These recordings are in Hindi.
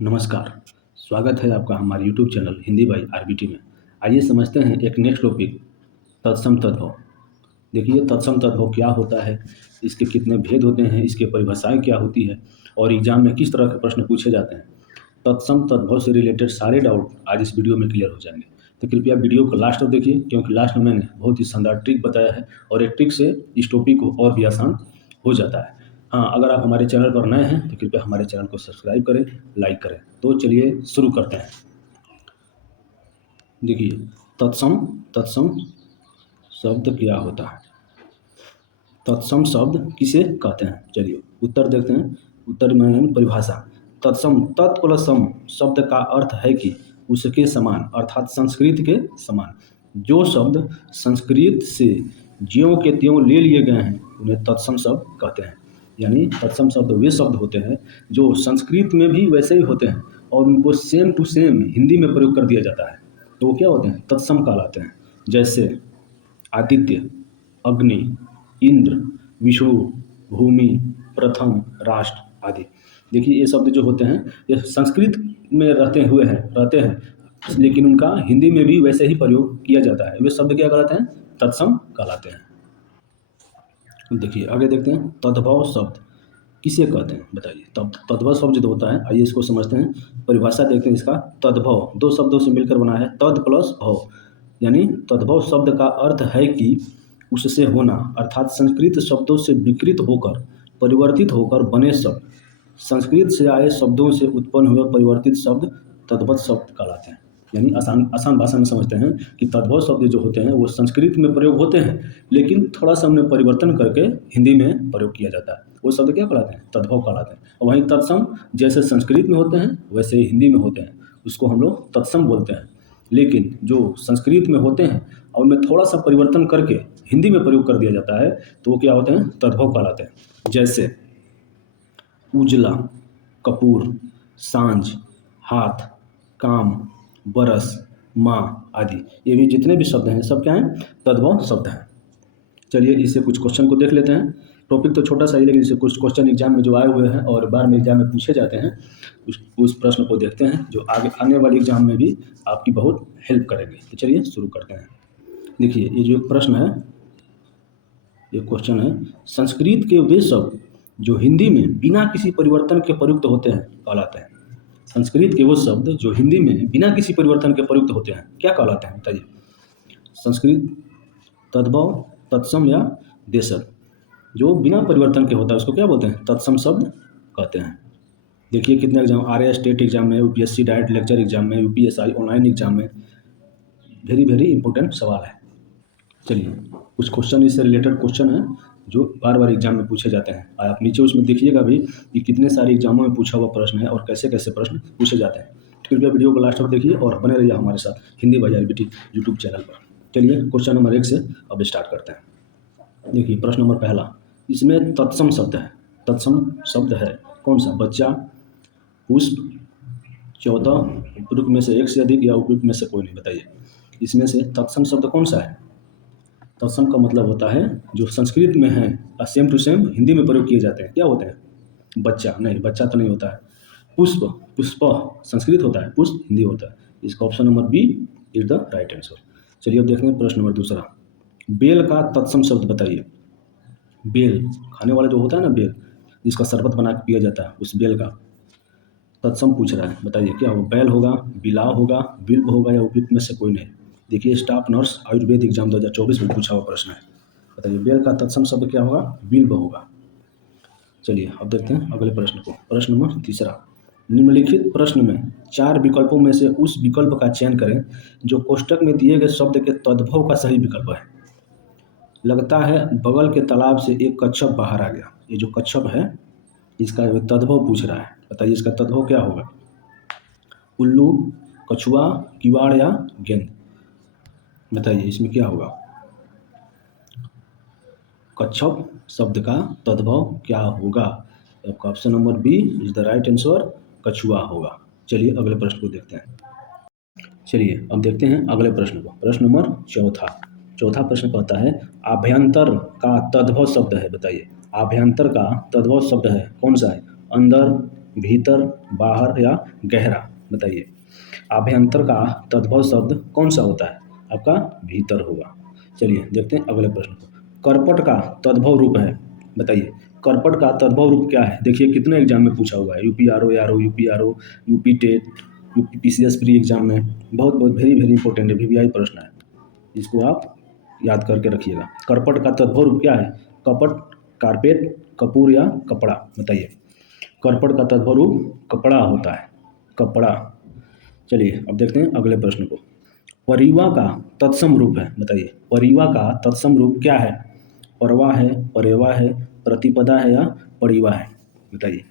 नमस्कार, स्वागत है आपका हमारे YouTube channel Hindi by RBT में। आइए समझते हैं एक नेक्स्ट टॉपिक, तत्सम तद्भव। देखिए तत्सम तद्भव क्या होता है, इसके कितने भेद होते हैं, इसके परिभाषाएं क्या होती है और एग्जाम में किस तरह के प्रश्न पूछे जाते हैं। तत्सम तद्भव से रिलेटेड सारे डाउट आज इस वीडियो में क्लियर हो जाएंगे। तो कृपया वीडियो को लास्ट तक देखिए, क्योंकि लास्ट में मैंने बहुत ही शानदार ट्रिक बताया है और एक ट्रिक से इस टॉपिक को और भी आसान हो जाता है। हाँ, अगर आप हमारे चैनल पर नए हैं तो कृपया हमारे चैनल को सब्सक्राइब करें, लाइक करें। तो चलिए शुरू करते हैं। देखिए तत्सम तत्सम शब्द क्या होता है, तत्सम शब्द किसे कहते हैं। चलिए उत्तर देखते हैं। उत्तर में परिभाषा, तत्सम तत् प्लस सम शब्द का अर्थ है कि उसके समान, अर्थात संस्कृत के समान। जो शब्द संस्कृत से ज्यों के त्यों ले लिए गए हैं उन्हें तत्सम शब्द कहते हैं। यानी तत्सम शब्द वे शब्द होते हैं जो संस्कृत में भी वैसे ही होते हैं और उनको सेम टू सेम हिंदी में प्रयोग कर दिया जाता है, तो वो क्या होते हैं, तत्सम कहलाते हैं। जैसे आदित्य, अग्नि, इंद्र, विष्णु, भूमि, प्रथम, राष्ट्र आदि। देखिए ये शब्द जो होते हैं ये संस्कृत में रहते हैं, लेकिन उनका हिंदी में भी वैसे ही प्रयोग किया जाता है। वे शब्द क्या कहलाते हैं, तत्सम कहलाते हैं। देखिए आगे देखते हैं, तद्भव शब्द किसे कहते हैं बताइए। तब तद्भव शब्द जो होता है, आइए इसको समझते हैं। परिभाषा देखते हैं इसका। तद्भव दो शब्दों से मिलकर बना है, तद प्लस भव। यानी तद्भव शब्द का अर्थ है कि उससे होना, अर्थात संस्कृत शब्दों से विकृत होकर, परिवर्तित होकर बने शब्द। संस्कृत से आए शब्दों से उत्पन्न हुए परिवर्तित शब्द तद्भव शब्द कहलाते हैं। यानी आसान आसान भाषा में समझते हैं कि तद्भव शब्द जो होते हैं वो संस्कृत में प्रयोग होते हैं, लेकिन थोड़ा सा उन्हें परिवर्तन करके हिंदी में प्रयोग किया जाता है। वो शब्द क्या कहलाते हैं, तद्भव कहलाते हैं। और वहीं तत्सम जैसे संस्कृत में होते हैं वैसे ही हिंदी में होते हैं, उसको हम लोग तत्सम बोलते हैं। लेकिन जो संस्कृत में होते हैं और उनमें थोड़ा सा परिवर्तन करके हिंदी में प्रयोग कर दिया जाता है, तो वो क्या होते हैं, तद्भव कहलाते हैं। जैसे उजला, कपूर, सांझ, हाथ, काम, बरस, माँ आदि। ये भी जितने भी शब्द हैं सब क्या हैं, तद्भव शब्द हैं। चलिए इससे कुछ क्वेश्चन को देख लेते हैं। टॉपिक तो छोटा सा ही, लेकिन इससे कुछ क्वेश्चन एग्जाम में जो आए हुए हैं और बार में एग्जाम में पूछे जाते हैं, उस प्रश्न को देखते हैं जो आगे आने वाले एग्जाम में भी आपकी बहुत हेल्प करेंगे। तो चलिए शुरू करते हैं। देखिए ये जो प्रश्न है, ये क्वेश्चन है, संस्कृत के वे शब्द जो हिंदी में बिना किसी परिवर्तन के प्रयुक्त होते हैं कहलाते हैं। संस्कृत के वो शब्द जो हिंदी में बिना किसी परिवर्तन के प्रयुक्त होते हैं क्या कहलाते हैं बताइए। संस्कृत तद्भव, तत्सम या देशज। जो बिना परिवर्तन के होता है उसको क्या बोलते हैं, तत्सम शब्द कहते हैं। देखिए कितने एग्जाम आ रहे हैं, स्टेट एग्जाम में, यूपीएससी डायरेक्ट लेक्चर एग्जाम में, यूपीएसआई ऑनलाइन एग्जाम में, वेरी वेरी इंपॉर्टेंट सवाल है। चलिए कुछ क्वेश्चन इससे रिलेटेड क्वेश्चन है जो बार बार एग्जाम में पूछे जाते हैं। आप नीचे उसमें देखिएगा भी कि कितने सारे एग्जामों में पूछा हुआ प्रश्न है और कैसे कैसे प्रश्न पूछे जाते हैं। कृपया वीडियो को लास्ट तक देखिए और बने रहिए हमारे साथ Hindi by RBT YouTube channel पर। चलिए क्वेश्चन नंबर 1 से अब स्टार्ट करते हैं। देखिए प्रश्न नंबर पहला, इसमें तत्सम शब्द है। तत्सम शब्द है कौन सा, बच्चा, पुष्प, 14, उपयुक्त में से एक से अधिक या उपयुक्त में से कोई नहीं। बताइए इसमें से तत्सम शब्द कौन सा है। तत्सम का मतलब होता है जो संस्कृत में है और सेम टू सेम हिंदी में प्रयोग किए जाते हैं। क्या होते हैं, बच्चा नहीं, बच्चा तो नहीं होता है। पुष्प, पुष्प संस्कृत होता है, पुष्प हिंदी होता है। इसका option number B is the right answer. चलिए अब देखते हैं प्रश्न नंबर दूसरा, बेल का तत्सम शब्द बताइए। बेल खाने वाला जो होता है ना, बेल जिसका शरबत बना के पिया जाता है, उस बेल का तत्सम पूछ रहा है। बताइए क्या होगा, बैल होगा, बिलाव होगा, बिल्ब होगा या उपयुक्त में से कोई नहीं। देखिए स्टाफ नर्स आयुर्वेद एग्जाम 2024 में पूछा हुआ प्रश्न है। बताइए बेल का तत्सम शब्द क्या होगा, बिल्ब होगा। चलिए अब देखते हैं अगले प्रश्न को। प्रश्न नंबर तीसरा, निम्नलिखित प्रश्न में 4 विकल्पों में से उस विकल्प का चयन करें जो कोष्ठक में दिए गए शब्द के तद्भव का सही विकल्प है। लगता है बगल के तालाब से एक कच्छप बाहर आ गया। ये जो कच्छप है इसका तद्भव पूछ रहा है। बताइए इसका तद्भव क्या होगा, उल्लू, कछुआ, किवाड़ या गेंद। बताइए इसमें क्या होगा, कच्छप शब्द का तद्भव क्या होगा। आपका option number B is the right answer, कछुआ होगा। चलिए अगले प्रश्न को देखते हैं। चलिए अब देखते हैं अगले प्रश्न को। प्रश्न नंबर चौथा प्रश्न कहता है, आभ्यंतर का तद्भव शब्द है। बताइए आभ्यंतर का तद्भव शब्द है कौन सा है, अंदर, भीतर, बाहर या गहरा? बताइए। आभ्यंतर का तद्भव शब्द कौन सा होता है? आपका भीतर होगा। चलिए देखते हैं अगले प्रश्न को। कर्पट का तद्भव रूप है, बताइए। कर्पट का तद्भव रूप क्या है? देखिए कितने एग्जाम में पूछा हुआ है, UP R O, UP TET, UP PCS pre exam में बहुत बहुत वेरी वेरी इंपॉर्टेंट है, वीवीआई प्रश्न है, इसको आप याद करके रखिएगा। कर्पट का तद्भव रूप क्या है? कपट, कारपेट, कपूर या कपड़ा? बताइए। कर्पट का तद्भव रूप कपड़ा होता है, कपड़ा। चलिए अब देखते हैं अगले प्रश्न को। परिवा का तत्सम रूप है, बताइए। परिवा का तत्सम रूप क्या है? परवा है, परेवा है, प्रतिपदा है या परिवा है? बताइए।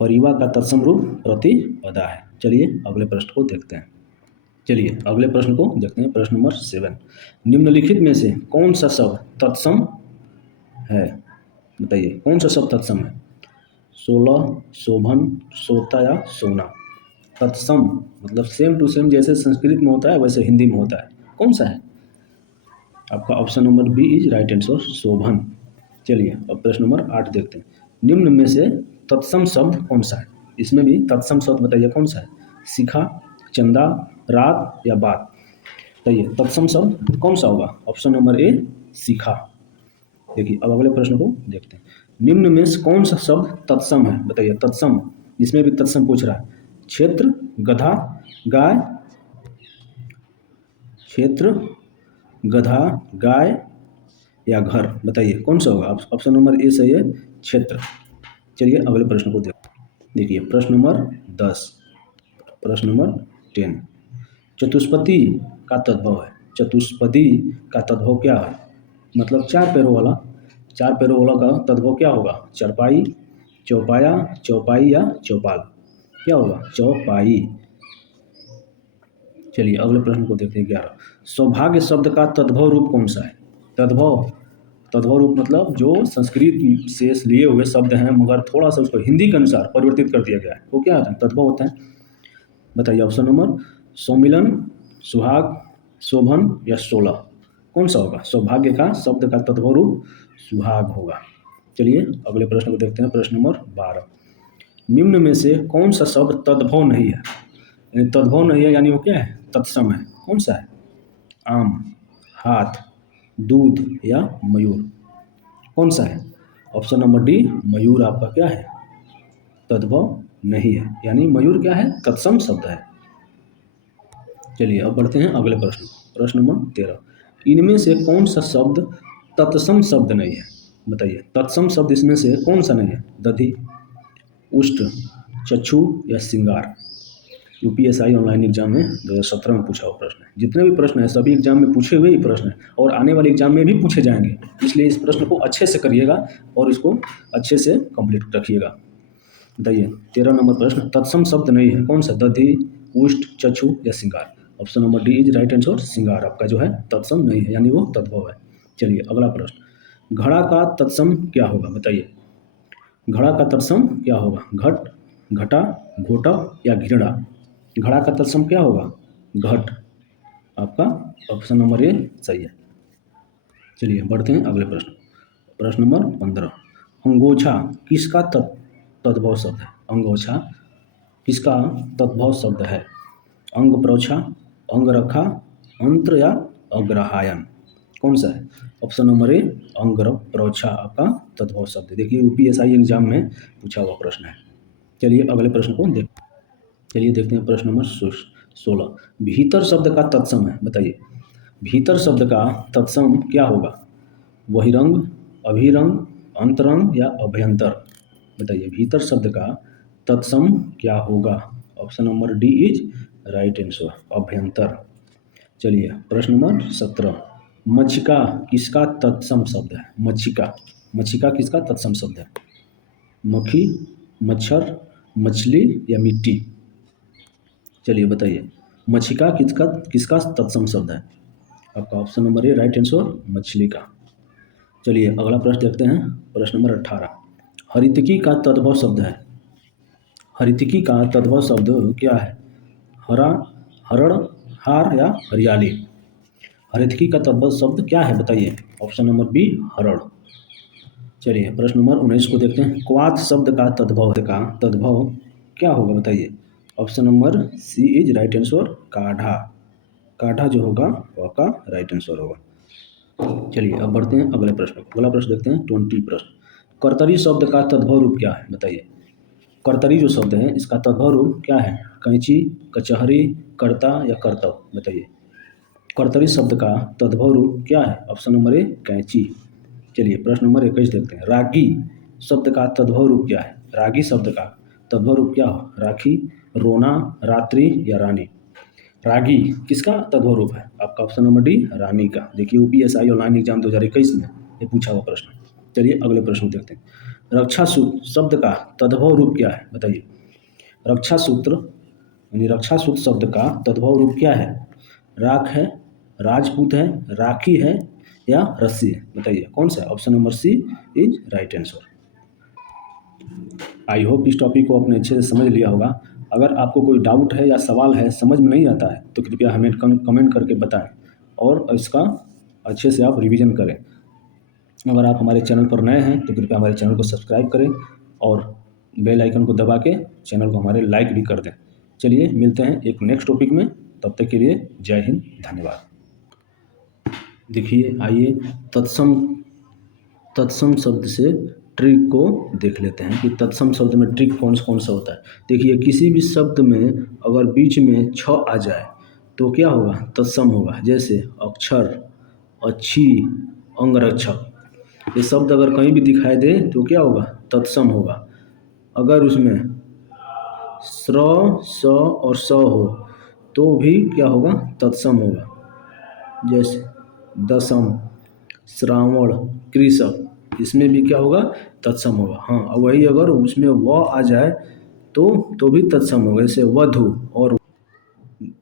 परिवा का तत्सम रूप प्रतिपदा है। चलिए अगले प्रश्न को देखते हैं। चलिए अगले प्रश्न को देखते हैं, प्रश्न नंबर 7। निम्नलिखित में से कौन सा शब्द तत्सम है? बताइए कौन सा शब्द तत्सम है? सोलह, शोभन, सोता या सोना? तत्सम मतलब सेम टू सेम, जैसे संस्कृत में होता है वैसे हिंदी में होता है, कौन सा है? आपका option number B is right answer, शोभन। चलिए अब प्रश्न नंबर 8 देखते हैं। निम्न में से तत्सम शब्द कौन सा है? इसमें भी तत्सम शब्द बताइए कौन सा है? शिखा, चंदा, रात या बात? बताइए तत्सम शब्द कौन सा होगा? ऑप्शन नंबर ए, शिखा। देखिए अब अगले प्रश्न को देखते हैं। निम्न में से कौन सा शब्द तत्सम है? बताइए तत्सम, इसमें भी तत्सम पूछ रहा है। क्षेत्र, गधा, गाय, क्षेत्र, गधा, गाय या घर? बताइए कौन सा होगा? ऑप्शन नंबर ए सही है, क्षेत्र। चलिए अगले प्रश्न को देखिए प्रश्न नंबर 10, प्रश्न नंबर 10। चतुष्पदी का तद्भव है। चतुष्पदी का तद्भव क्या है? मतलब चार पैरों वाला, चार पैरों वाला का तद्भव क्या होगा? चरपाई, चौपाया, चौपाई या चौपाल? क्या होगा? चौपाई। चलिए अगले प्रश्न को देखते हैं 11। सौभाग्य शब्द का तद्भव रूप कौन सा है? तद्भव, तद्भव रूप मतलब जो संस्कृत से लिए हुए शब्द हैं मगर थोड़ा सा उसको हिंदी के अनुसार परिवर्तित कर दिया गया है, वो क्या होता है? तद्भव होता है। बताइए ऑप्शन नंबर। सौमिलन, सुहाग, शोभन या सोलह? कौन सा होगा? सौभाग्य का शब्द का तद्भव रूप सुहाग होगा। चलिए अगले प्रश्न को देखते हैं, प्रश्न नंबर 12। निम्न में से कौन सा शब्द तद्भव नहीं है? तद्भव नहीं है यानी वो क्या है? तत्सम है, कौन सा है? आम, हाथ, दूध या मयूर? कौन सा है? ऑप्शन नंबर डी, मयूर आपका क्या है? तद्भव नहीं है, यानी मयूर क्या है? तत्सम शब्द है। चलिए अब बढ़ते हैं अगले प्रश्न, प्रश्न नंबर 13। इनमें से कौन सा शब्द तत्सम शब्द नहीं है? बताइए तत्सम शब्द इसमें से कौन सा नहीं है? दधि, उष्ट, चक्षु या श्रृंगार? यूपीएसआई ऑनलाइन एग्जाम में 2017 में पूछा हुआ प्रश्न है। जितने भी प्रश्न हैं सभी एग्जाम में पूछे हुए ही प्रश्न हैं और आने वाले एग्जाम में भी पूछे जाएंगे, इसलिए इस प्रश्न को अच्छे से करिएगा और इसको अच्छे से कंप्लीट रखिएगा। बताइए 13 नंबर प्रश्न, तत्सम शब्द नहीं है, कौन सा? दधि, उष्ट, चक्षु या श्रृंगार? Option number D is right answer, श्रृंगार आपका जो है तत्सम नहीं है, यानी वो तद्भव है। चलिए अगला प्रश्न। घड़ा का तत्सम क्या होगा? बताइए घड़ा का तत्सम क्या होगा? घट, घटा, घोटा या घृणा? घड़ा का तत्सम क्या होगा? घट। आपका ऑप्शन नंबर ए सही है। चलिए बढ़ते हैं अगले प्रश्न, प्रश्न नंबर 15। अंगोछा किसका तद्भव शब्द है? अंगोछा किसका तद्भव शब्द है? अंग प्रोछा, अंगरखा, अंत्र या अग्रहायन? कौन सा है? ऑप्शन नंबर ए, अंग प्रोछा आपका तद्भव शब्द है। देखिए यूपीएसआई एग्जाम में पूछा हुआ प्रश्न है। चलिए अगले प्रश्न को देखते हैं, प्रश्न नंबर 16। भीतर शब्द का तत्सम है, बताइए भीतर शब्द का तत्सम क्या होगा? बहिरंग, अभिरंग, अंतरंग या अभ्यंतर? बताइए भीतर शब्द का तत्सम क्या होगा? Option number D is right answer, अभ्यंतर। चलिए प्रश्न नंबर 17। मच्छिका किसका तत्सम शब्द है? मच्छिका, मच्छिका किसका तत्सम शब्द है? मक्खी, मच्छर, मछली या मिट्टी? चलिए बताइए मच्छिका किसका किसका तत्सम शब्द है? आपका option number A right answer, मछली का। चलिए अगला प्रश्न देखते हैं, प्रश्न नंबर 18। हरितकी का तद्भव शब्द है। हरितकी का तद्भव शब्द क्या है? हरा, हरण, हार या हरियाली? हरितकी का तद्भव शब्द क्या है? बताइए ऑप्शन नंबर बी, हरण। चलिए प्रश्न नंबर 19 को देखते हैं। क्वाथ शब्द का तद्भव क्या होगा बताइए। Option number C is right answer, काढ़ा। काढ़ा जो होगा वह का राइट आंसर होगा। चलिए अब बढ़ते हैं अगले प्रश्न। अगला प्रश्न देखते हैं 20 प्रश्न। कर्तरी शब्द का तद्भव रूप क्या है बताइए। कर्तरी जो शब्द है इसका तद्भव रूप क्या है। कैंची, कचहरी, कर्ता या कर्तव्य बताइए। कर्तरी शब्द का तद्भव रूप क्या है। ऑप्शन नंबर ए कैंची। चलिए प्रश्न नंबर 21 देखते हैं। रागी शब्द का तद्भव रूप क्या है। रागी शब्द का तद्भव रूप क्या हो। राखी, रोना, रात्रि या रानी। रागी किसका तद्भव रूप है। आपका ऑप्शन नंबर डी रानी का। देखिए यूपीएसआई ऑनलाइन एग्जाम 2021 में ये पूछा हुआ प्रश्न। चलिए अगले प्रश्न देखते हैं। रक्षा सूत्र शब्द का तद्भव रूप क्या है बताइए। रक्षा सूत्र यानी रक्षा सूत्र शब्द का तद्भव रूप क्या है। राख है, राजपूत है, राखी है या रस्सी है बताइए कौन सा। Option number C is right answer. I hope इस टॉपिक को आपने अच्छे से समझ लिया होगा। अगर आपको कोई डाउट है या सवाल है, समझ में नहीं आता है, तो कृपया हमें कमेंट करके बताएं और इसका अच्छे से आप रिवीजन करें। अगर आप हमारे चैनल पर नए हैं तो कृपया हमारे चैनल को सब्सक्राइब करें और बेल आइकन को दबा के चैनल को हमारे लाइक भी कर दें। चलिए मिलते हैं एक नेक्स्ट टॉपिक में, तब तक के लिए जय हिंद, धन्यवाद। देखिए आइए तत्सम शब्द से ट्रिक को देख लेते हैं कि तत्सम शब्द में ट्रिक कौन सा होता है। देखिए किसी भी शब्द में अगर बीच में छ आ जाए तो क्या होगा, तत्सम होगा। जैसे अक्षर, अच्छी, अंगरक्षक, ये शब्द अगर कहीं भी दिखाई दे तो क्या होगा, तत्सम होगा। अगर उसमें स्र, स और स हो तो भी क्या होगा, तत्सम होगा। जैसे दशम, श्रावण, कृषक, इसमें भी क्या होगा, तत्सम होगा। हाँ वही अगर उसमें व आ जाए तो भी तत्सम होगा। जैसे वधु और।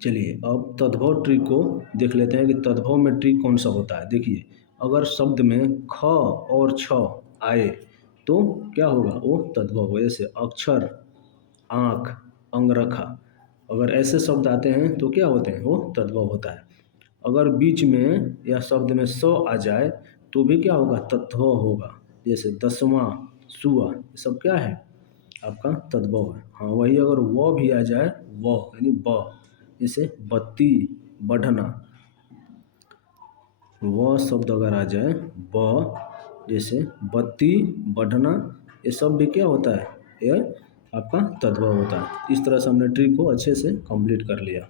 चलिए अब तद्भव ट्रिक को देख लेते हैं कि तद्भव में ट्रिक कौन सा होता है। देखिए अगर शब्द में ख और छ आए तो क्या होगा, वो तद्भव होगा। जैसे अक्षर, आँख, अंगरखा, अगर ऐसे शब्द आते हैं तो क्या होते हैं, वो तद्भव होता है। अगर बीच में या शब्द में स आ जाए तो भी क्या होगा, तद्भव होगा। जैसे दसवां, सुआ, ये सब क्या है, आपका तद्भव है। हाँ वही अगर व भी आ जाए, व यानी ब, जैसे बत्ती, बढ़ना, व शब्द अगर आ जाए, ब, जैसे बत्ती, बढ़ना, ये सब भी क्या होता है, ये आपका तद्भव होता है। इस तरह से हमने ट्रिक को अच्छे से कंप्लीट कर लिया।